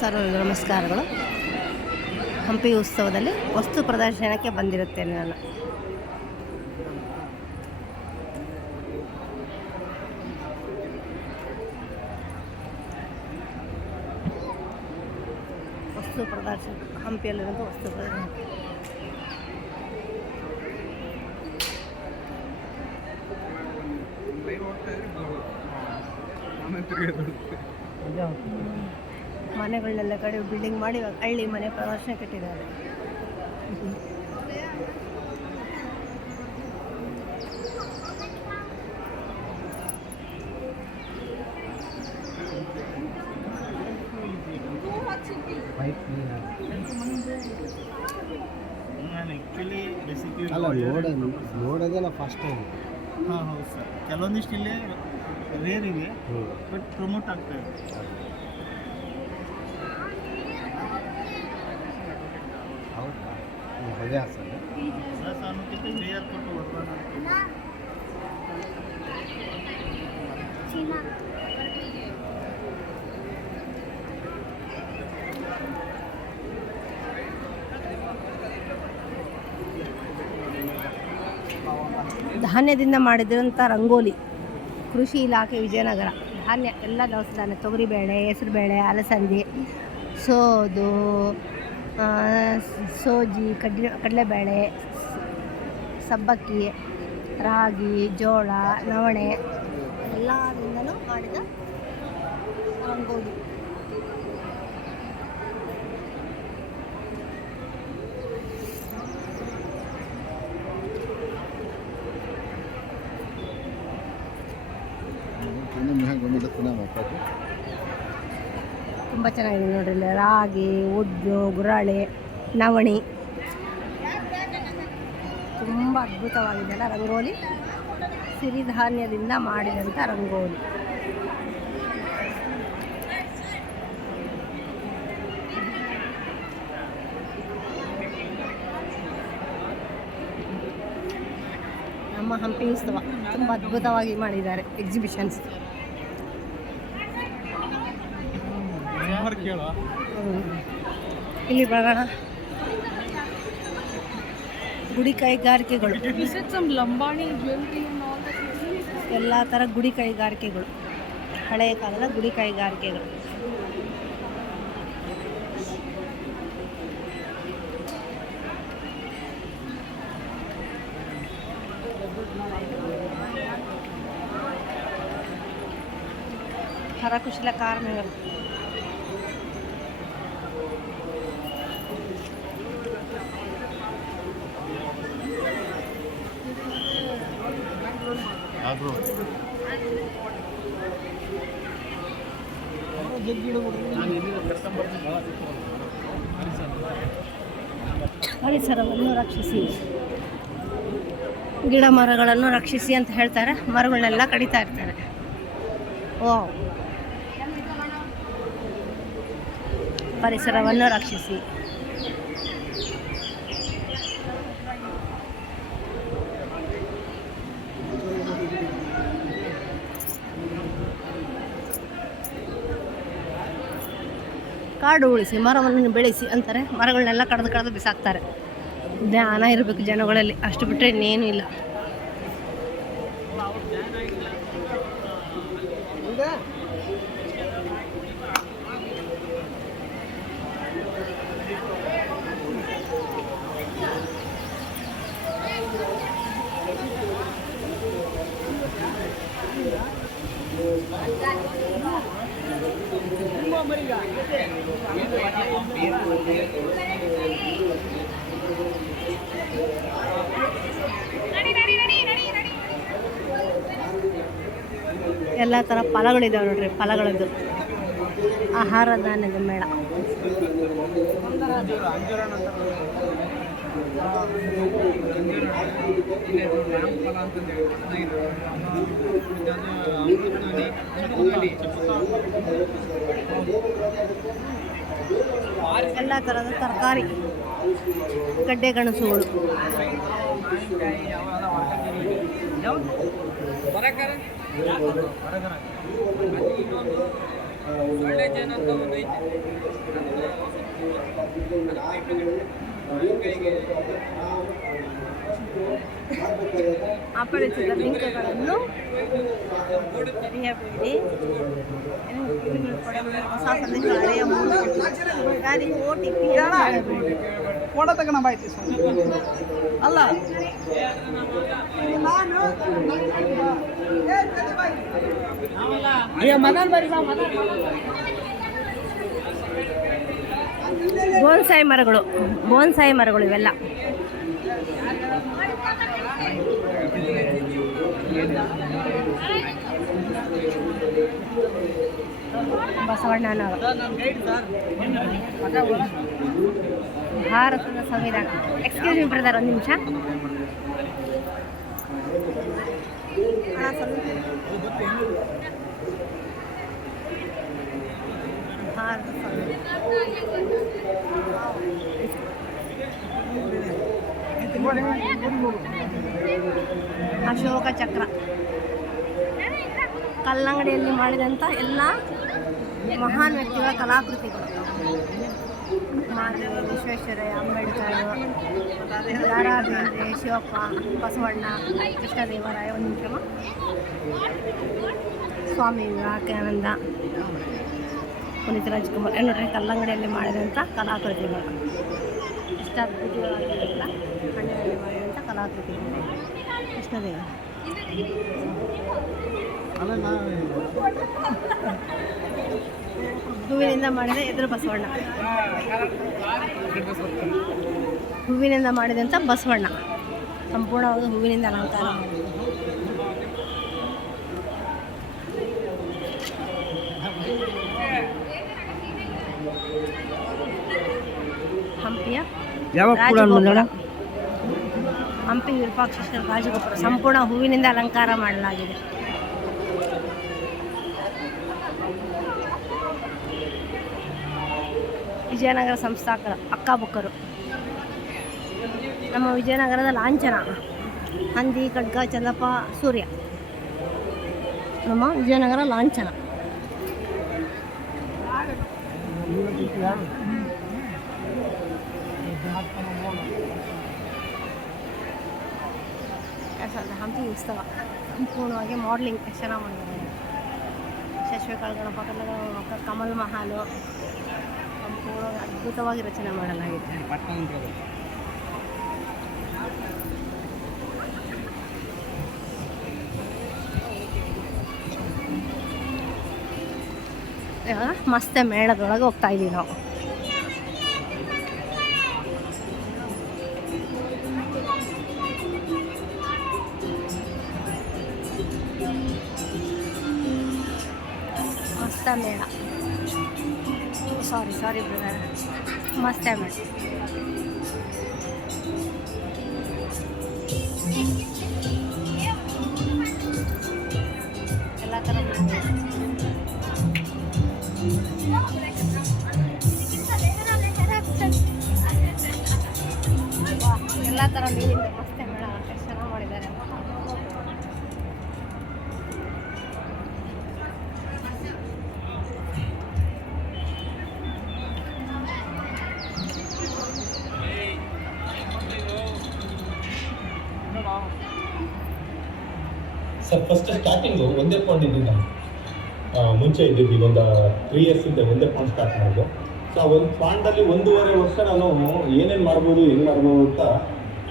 ಸರ್ವ ನಮಸ್ಕಾರಗಳು. ಹಂಪಿ ಉತ್ಸವದಲ್ಲಿ ವಸ್ತು ಪ್ರದರ್ಶನಕ್ಕೆ ಬಂದಿರುತ್ತೇನೆ ನಾನು. ವಸ್ತು ಪ್ರದರ್ಶನ ಹಂಪಿಯಲ್ಲಿರುವಂಥ ವಸ್ತು ಪ್ರದರ್ಶನ. ಮನೆಗಳನ್ನೆಲ್ಲ ಕಡೆ ಬಿಲ್ಡಿಂಗ್ ಮಾಡಿ ಹಳ್ಳಿ ಮನೆ ಪ್ರದರ್ಶನ ಕಟ್ಟಿದ್ದಾರೆ. ನೋಡೋದೇ ಫಸ್ಟ್ ಟೈಮ್. ಹಾಂ ಹೌದು ಸರ್, ಕೆಲವೊಂದಿಷ್ಟು ಇಲ್ಲೇ ರೇರ್ ಇವೆ, ಬಟ್ ಪ್ರಮೋಟ್ ಆಗ್ತಾ ಇದೆ. ಹೌದಾ? ಹವ್ಯಾಸ ಸರ್ ಅನ್ನೋಕ್ಕಿಂತ ರೇರ್ ಕೊಟ್ಟು ಬರ್ಬಾರ್ದು. ಧಾನ್ಯದಿಂದ ಮಾಡಿದಂಥ ರಂಗೋಲಿ. ಕೃಷಿ ಇಲಾಖೆ ವಿಜಯನಗರ. ಧಾನ್ಯ ಎಲ್ಲ ದವಸ ಧಾನ್ಯ, ತೊಗರಿಬೇಳೆ, ಹೆಸರುಬೇಳೆ, ಅಲಸಂದಿ, ಸೋಜಿ, ಕಡಲೆಬೇಳೆ, ಸಬ್ಬಕ್ಕಿ, ರಾಗಿ, ಜೋಳ, ನವಣೆ ಎಲ್ಲದಿಂದಲೂ ಮಾಡಿದ ರಂಗೋಲಿ. ತುಂಬ ಚೆನ್ನಾಗಿದೆ ನೋಡ್ರಿ. ಇಲ್ಲಿ ರಾಗಿ, ಉದ್ದು, ಗುರಾಳೆ, ನವಣಿ ತುಂಬ ಅದ್ಭುತವಾಗಿದೆಲ್ಲ ರಂಗೋಲಿ. ಸಿರಿಧಾನ್ಯದಿಂದ ಮಾಡಿದಂಥ ರಂಗೋಲಿ. ನಮ್ಮ ಹಂಪಿ ಉತ್ಸವ ತುಂಬ ಅದ್ಭುತವಾಗಿ ಮಾಡಿದ್ದಾರೆ. ಎಕ್ಸಿಬಿಷನ್ಸ್ ಇಲ್ಲಿ ಬರೋಣ. ಗುಡಿ ಕೈಗಾರಿಕೆಗಳು, ಎಲ್ಲ ಥರ ಗುಡಿ ಕೈಗಾರಿಕೆಗಳು, ಹಳೆಯ ಕಾಲದ ಗುಡಿ ಕೈಗಾರಿಕೆಗಳು. ಕರಕುಶಲ ಕಾರ್ಮಿಕರು. ಪರಿಸರವನ್ನು ರಕ್ಷಿಸಿ, ಗಿಡ ಮರಗಳನ್ನು ರಕ್ಷಿಸಿ ಅಂತ ಹೇಳ್ತಾರೆ. ಮರಗಳನ್ನೆಲ್ಲ ಕಡಿತಾ ಇರ್ತಾರೆ. ಪರಿಸರವನ್ನು ರಕ್ಷಿಸಿ. ಕಾಡು ಉಳಿಸಿ, ಮರವನ್ನು ಬೆಳೆಸಿ ಅಂತಾರೆ. ಮರಗಳನ್ನೆಲ್ಲ ಕಡ್ದು ಬಿಸಾಕ್ತಾರೆ. ಜ್ಞಾನ ಇರಬೇಕು ಜನಗಳಲ್ಲಿ, ಅಷ್ಟು ಬಿಟ್ಟರೆ ಇನ್ನೇನು ಇಲ್ಲ. ಎಲ್ಲ ಥರ ಫಲಗಳಿದ್ದಾವೆ ನೋಡ್ರಿ. ಫಲಗಳದ್ದು ಆಹಾರ ಧಾನ್ಯದ ಮೇಳ. ಎಲ್ಲ ಥರದ ತರಕಾರಿ, ಗಡ್ಡೆ ಗೆಣಸುಗಳು. ಅಪರಿಚಿತ ಲಿಂಕ್ಗಳನ್ನು ತೆರೆಯಬೇಡಿ. ಹೊಸ ಸಂದೇಶ ಹಳೆಯ ಗಾಡಿ OTP ಹೇಳಬೇಡಿ. ಫೋಟೋ ತಗೋಣ ಬಾಯ್ತಿ ಅಲ್ಲ ಬೋನ್ಸಾಯಿ ಮರಗಳು ಇವೆಲ್ಲ. ಬಸವಣ್ಣನವರು ಭಾರತದ ಸಂವಿಧಾನ. ಎಕ್ಸ್ಕ್ಯೂಸ್ ಮಿ ಬ್ರದರ್, ಒಂದು ನಿಮಿಷ. ಭಾರತ ಅಶೋಕ ಚಕ್ರ, ಕಲ್ಲಂಗಡಿಯಲ್ಲಿ ಮಾಡಿದಂಥ ಎಲ್ಲ ಮಹಾನ್ ವ್ಯಕ್ತಿಗಳ ಕಲಾಕೃತಿಗಳು. ಮಹಾದೇವ, ವಿಶ್ವೇಶ್ವರಯ್ಯ, ಅಂಬೇಡ್ಕರ್, ದಾರಾ ಬೇಂದ್ರೆ, ಶಿವಪ್ಪ, ಬಸವಣ್ಣ, ಕೃಷ್ಣದೇವರಾಯ, ಒಂದು ನಿಮಿಷ, ಸ್ವಾಮಿ ವಿವೇಕಾನಂದ, ಪುನೀತ್ ರಾಜ್ಕುಮಾರ್, ನೋಡ್ರಿ ಕಲ್ಲಂಗಡಿಯಲ್ಲಿ ಮಾಡಿದಂಥ ಕಲಾಕೃತಿಗಳು. ಇಷ್ಟ ಅದ್ಭುತವಾಗಿರಲಿಲ್ಲ ಕಣ್ಣಿನಲ್ಲಿ ಮಾಡಿದಂಥ ಕಲಾಕೃತಿಗಳು. ಕೃಷ್ಣದೇವ ಹೂವಿನಿಂದ ಮಾಡಿದ ಎದುರು ಬಸವಣ್ಣ, ಹೂವಿನಿಂದ ಮಾಡಿದಂಥ ಬಸವಣ್ಣ, ಸಂಪೂರ್ಣವಾಗಿ ಹೂವಿನಿಂದ ಅಲಂಕಾರ ಮಾಡಿದೆ. ಹಂಪಿಯ ರಾಜಗೋಪುರ, ಹಂಪಿ ವಿರೂಪಾಕ್ಷೇಶ್ವರ ರಾಜಗೋಪುರ ಸಂಪೂರ್ಣ ಹೂವಿನಿಂದ ಅಲಂಕಾರ ಮಾಡಲಾಗಿದೆ. ವಿಜಯನಗರ ಸಂಸ್ಥಾಪಕರು ಅಕ್ಕಬುಕ್ಕರು. ನಮ್ಮ ವಿಜಯನಗರದ ಲಾಂಛನ ಹಂದಿ, ಖಡ್ಗ, ಚಂದಪ್ಪ, ಸೂರ್ಯ ನಮ್ಮ ವಿಜಯನಗರ ಲಾಂಛನ. ಹಂಪಿ ಉತ್ಸವ ಸಂಪೂರ್ಣವಾಗಿ ಮಾಡಲಿಂಗ್ ಎಷ್ಟು ಚೆನ್ನಾಗಿ ಮಾಡಿದ್ದಾರೆ. ಶಶ್ವಕಾಳ ಗಣಪ, ಕಮಲ್ ಮಹಾಲು ಸಂಪೂರ್ಣವಾಗಿ ಅದ್ಭುತವಾಗಿ ರಚನೆ ಮಾಡಲಾಗಿದೆ. ಮಸ್ತೆ ಮೇಳದೊಳಗೆ ಹೋಗ್ತಾ ಇದ್ದೀವಿ ನಾವು. ಮಸ್ತ ಮೇಳ, ಸಾರಿ ಬ್ರದರ್, ಮಸ್ತೆ ಮೇಳ. ಎಲ್ಲ ಥರ ಎಲ್ಲ ಥರ ಮೀನಿಂದ ಮಸ್ತೆ ಮೇಳ ಎಷ್ಟು ಚೆನ್ನಾಗಿ ಮಾಡಿದ್ದಾರೆ. ಸರ್ ಫಸ್ಟ್ ಸ್ಟಾರ್ಟಿಂಗು ಒಂದೇ ಪಾಯಿಂಟ್ ಇದ್ದಿದ್ದು ನಾನು ಮುಂಚೆ ಇದ್ದಿದ್ದು ಈಗ ಒಂದು 3 years ಹಿಂದೆ ಒಂದೇ ಪಾಯಿಂಟ್ ಸ್ಟಾರ್ಟ್ ಮಾಡಿದ್ದು. ಸೊ ಆ ಒಂದು ಪಾಯಿಂಟಲ್ಲಿ 1.5 ವರ್ಷ ನಾನು ಏನೇನು ಮಾಡ್ಬೋದು ಹೆಂಗೆ ಮಾಡ್ಬೋದು ಅಂತ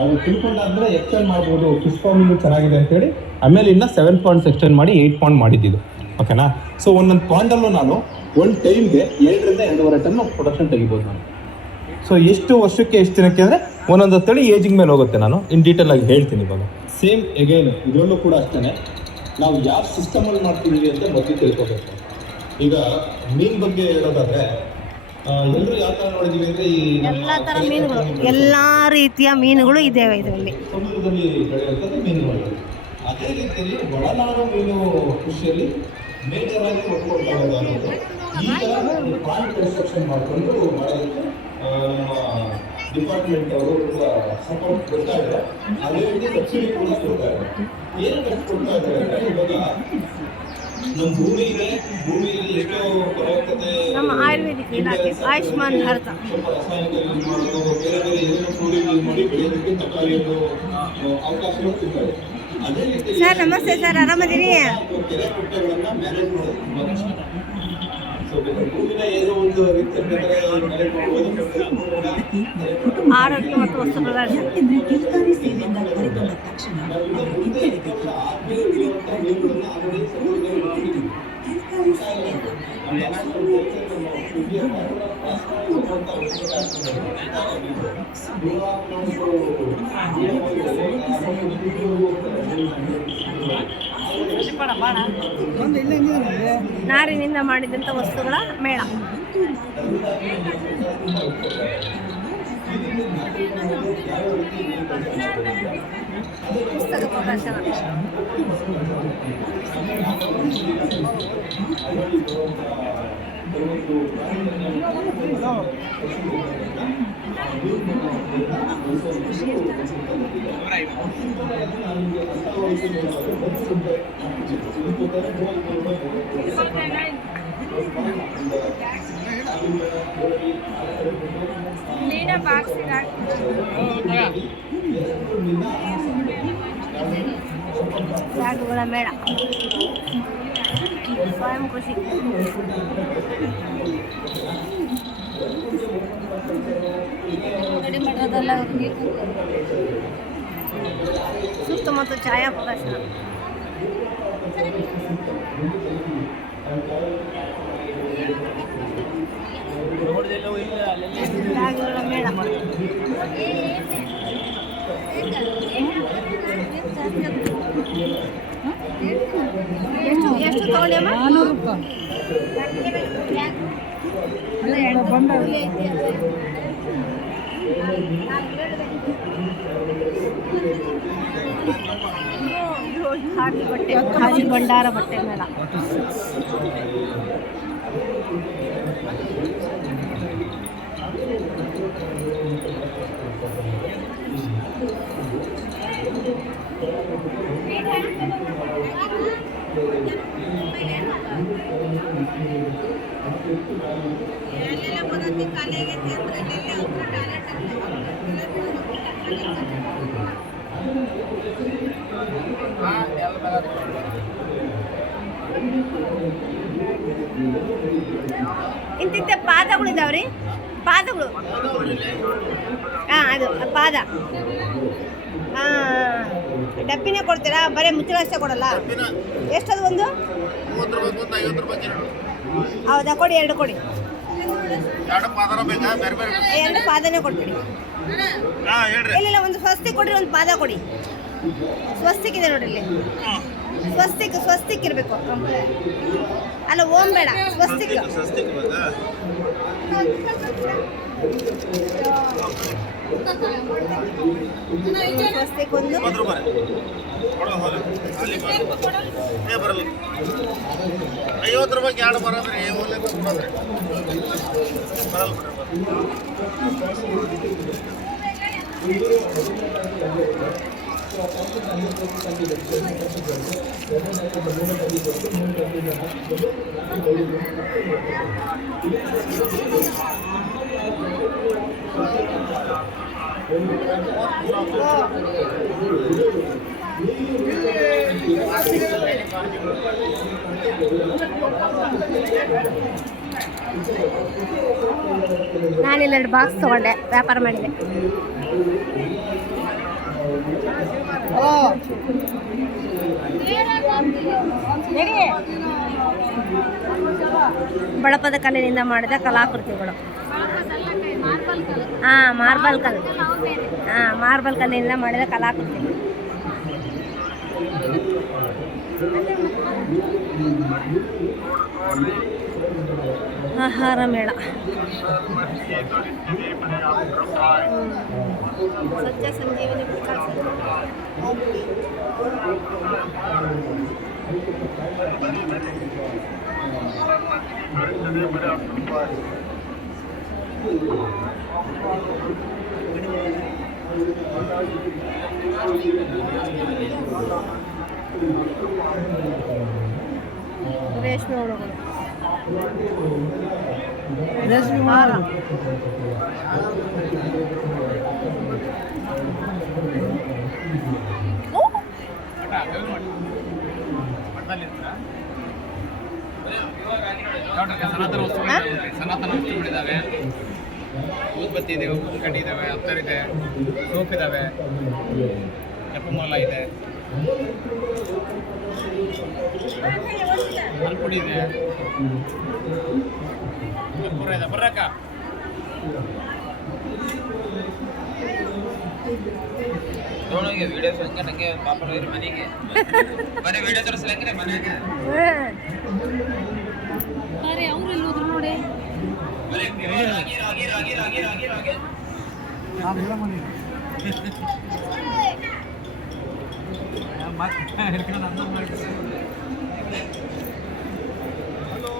ಅದು ತಿಳ್ಕೊಂಡಾದ್ಮೇಲೆ ಎಕ್ಸ್ಟೆಂಡ್ ಮಾಡ್ಬೋದು, ಫಿಶ್ ಫಾರ್ಮಿಂಗು ಚೆನ್ನಾಗಿದೆ ಅಂತೇಳಿ ಆಮೇಲೆ ಇನ್ನು 7 ಪಾಯಿಂಟ್ಸ್ ಎಕ್ಸ್ಟೆಂಡ್ ಮಾಡಿ 8 ಪಾಯಿಂಟ್ ಮಾಡಿದ್ದು. ಓಕೆನಾ? ಸೊ ಒಂದೊಂದು ಪಾಯಿಂಟಲ್ಲೂ ನಾನು ಒಂದು ಟೈಮ್ಗೆ 7 ರಿಂದ 2.5 ಟನ್ ಪ್ರೊಡಕ್ಷನ್ ತೆಗಿಬೋದು ನಾನು. ಸೊ ಎಷ್ಟು ವರ್ಷಕ್ಕೆ ಎಷ್ಟು ದಿನಕ್ಕೆ ಅಂದರೆ ಒಂದೊಂದು ತಳಿ ಏಜಿಂಗ್ ಮೇಲೆ ಹೋಗುತ್ತೆ. ನಾನು ಇನ್ ಡೀಟೇಲ್ ಆಗಿ ಹೇಳ್ತೀನಿ ಇವಾಗ. ಸೇಮ್ ಎಗೈನ್ ಇದರಲ್ಲೂ ಕೂಡ ಅಷ್ಟೇ, ನಾವು ಯಾವ ಸಿಸ್ಟಮಲ್ಲಿ ಮಾಡ್ತಿದ್ದೀವಿ ಅಂತ ಮೊದಲು ತಿಳ್ಕೊಬೇಕು. ಈಗ ಮೀನು ಬಗ್ಗೆ ಹೇಳೋದಾದ್ರೆ ಎಲ್ಲರೂ ಯಾವ ಥರ ನೋಡಿದ್ದೀವಿ ಅಂದರೆ ಈ ಎಲ್ಲ ಥರ ಮೀನುಗಳು, ಎಲ್ಲ ರೀತಿಯ ಮೀನುಗಳು ಇದ್ದೇವೆ ಇದರಲ್ಲಿ. ಸಮುದ್ರದಲ್ಲಿ ಬೆಳೆಯುವಂಥದ್ದು ಮೀನುಗಳು. ಅದೇ ರೀತಿಯಲ್ಲಿ ಒಳನಾಡು ಮೀನು ಕೃಷಿಯಲ್ಲಿ ಮೇಜರ್ ಆಗಿ ಒಪ್ಕೊಳ್ತಾ ಇರೋದು ಈಗ ಪಾಯಿಂಟ್ ಕನ್ಸ್ಟ್ರಕ್ಷನ್ ಮಾಡಿಕೊಂಡು ಮಾಡೋದಕ್ಕೆ ನಮ್ಮ ಡಿಪಾರ್ಟ್ಮೆಂಟ್ ಅವರು ಕೂಡ ಸಪೋರ್ಟ್ ಕೊಡ್ತಾ ಇದ್ದಾರೆ. ಅದೇ ರೀತಿ ಸಬ್ಸಿಡಿ ಕೂಡ ಕೊಡ್ತಾ ಇದ್ದಾರೆ. ಏನು ಕೊಡ್ತಾ ಇದ್ದಾರೆ ಅಂದರೆ ಇವಾಗ ನಮ್ಮ ಭೂಮಿ ಇದೆ, ಭೂಮಿಯಲ್ಲಿ ಎಷ್ಟೋ ಫಲವತ್ತತೆ ನಮ್ಮ ಆಯುರ್ವೇದಿಕ್ ಇಲಾಖೆ ಆಯುಷ್ಮಾನ್ ಭಾರತ. ಸ್ವಲ್ಪ ರಾಸಾಯನಿಕ ಯೂಸ್ ಮಾಡೋದು, ಬೇರೆ ಬೇರೆ ಏನೇನೋ ಫ್ರೂಟ್ ಯೂಸ್ ಮಾಡಿ ಬೆಳೆಯೋದಕ್ಕೆ ತರಕಾರಿ ಅವಕಾಶಗಳು ಸಿಗ್ತವೆ. ಅದೇ ರೀತಿ ಸರ್ ನಮಸ್ತೆ ಸರ್, ಆರಾಮದಿರಿ? ಕೆರೆ ಕಟ್ಟೆಗಳನ್ನ ಮ್ಯಾನೇಜ್ ಮಾಡೋದು ತುಂಬಾ ಕಷ್ಟ. ಸೊ ಭೂಮಿನ ಏನೋ ಒಂದು ರೀತಿ ಮ್ಯಾನೇಜ್ ಮಾಡ್ಬೋದು. ಆರೋಗ್ಯ ಮತ್ತು ವಸ್ತು ಪ್ರದರ್ಶನ. ಕಿಲ್ಕಾರಿ ಸೇವೆಯಿಂದ ಹೊರಬಂದ ತಕ್ಷಣ ಕಿಲ್ಕಾರಿ ನಾರಿನಿಂದ ಮಾಡಿದಂಥ ವಸ್ತುಗಳ ಮೇಳ. ಪುಸ್ತಕ ಪ್ರದರ್ಶನ. ಬ್ಯಾಗುಗಳ ಮೇಳ. ಸ್ವಯಂ ಕೃಷಿ. ಸುತ್ತ ಮತ್ತು ಛಾಯಾ ಪ್ರದರ್ಶನ. ಬ್ಯಾಗುಗಳ ಮೇಳ. ಎಷ್ಟು ತಗೊಳ್ಳಿಯಮ್ಮ? 400 ರೂಪಾಯಿ. ಖಾದಿ ಬಟ್ಟೆ, ಖಾದಿ ಭಂಡಾರ ಬಟ್ಟೆ ಮೇಳ. ಇಂತಿಂತ ಪಾದಗಳಿದಾವ್ರಿ, ಪಾದಗಳು. ಹಾಂ, ಅದು ಪಾದ. ಹಾಂ, ಡಬ್ಬಿನೇ ಕೊಡ್ತೀರಾ? ಬರೀ ಮುಚ್ಚಳ ಅಷ್ಟೇ ಕೊಡಲ್ಲ? ಎಷ್ಟದು ಒಂದು? ಹೌದಾ, ಕೊಡಿ, 2 ಕೊಡಿ. 2 ಪಾದನೇ ಕೊಟ್ಬಿಡಿ. ಇಲ್ಲ, ಒಂದು ಸ್ವಸ್ತಿಕ್ ಕೊಡ್ರಿ, ಒಂದು ಪಾದ ಕೊಡಿ. ಸ್ವಸ್ತಿಕ್ ಇದೆ ನೋಡ್ರಿ ಇಲ್ಲಿ. ಸ್ವಸ್ತಿಕ್ ಇರಬೇಕು. ಅಲ್ಲ, ಓಂ ಬೇಡ, ಸ್ವಸ್ತಿಕ್. ಸ್ವಸ್ತಿಕ್ ಒಂದು. 50 ರೂಪಾಯಿಗೆ 2 ಬರೋದ್ರಿ. ನಾನಿಲ್ಲಿ 2 ಬಾಕ್ಸ್ ತಗೊಂಡೆ, ವ್ಯಾಪಾರ ಮಾಡಿದೆ. ಬಳಪದ ಕಲ್ಲಿನಿಂದ ಮಾಡಿದ ಕಲಾಕೃತಿಗಳು. ಹಾಂ, ಮಾರ್ಬಲ್ ಕಲ್ಲು. ಹಾಂ, ಮಾರ್ಬಲ್ ಕಲ್ಲಿನಿಂದ ಮಾಡಿದ ಕಲಾಕೃತಿಗಳು. ಆಹಾರ ಮೇಳ. ಸತ್ಯ ಸಂಜೀವಿನಿ ರೇಷ್ಮೆ ಹುಳುಗಳು ರೇಷ್ಮೆ ಹಾರ ಸನಾತನ ವಸ್ತುಗಳಿದ್ದಾವೆ, ಊದ್ಬತ್ತಿ ಇದೆ, ಕಡ್ಡಿ ಇದ್ದಾವೆ, ಅತ್ತರ್ ಇದೆ, ಸೋಪ್ ಇದ್ದಾವೆ, ಜಪಮಾಲ ಇದೆ, ಮಲ್ಪುಡಿ ಇದೆ, ಕರ್ಪೂರ ಇದೆ. ಬರ್ರಕ್ಕ ನೋಡೋಂಗೆ ವಿಡಿಯೋ ಹಂಗೆ ನನಗೆ ಪಾಪ ಮನೆಗೆ ಬರೀ ವಿಡಿಯೋ ತೋರಿಸ್ಲಂಗ್ರೆ ಮನೆಗೆ ಅವ್ರು ಇಲ್ಲಿ ಹೋದ್ರು ನೋಡಿ.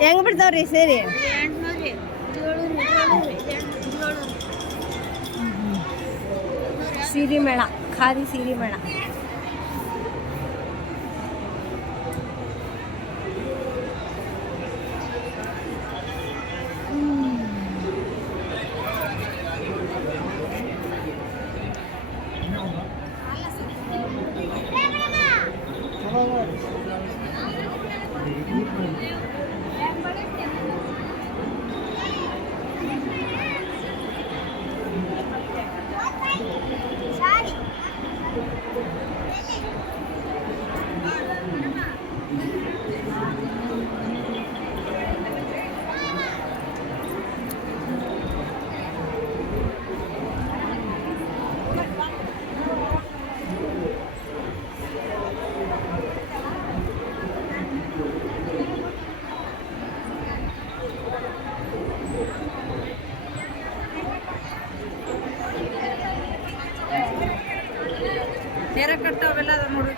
ಹೆಂಗ್ ಬಿಡ್ತಾವ್ರಿ ಸೇರಿ? ಸೀರೆ ಮೇಳ, ಖಾದಿ ಸೀರೆ ಮೇಳ. ಬೇರೆ ಕಟ್ಟವೆಲ್ಲ ನೋಡ್ರಿ.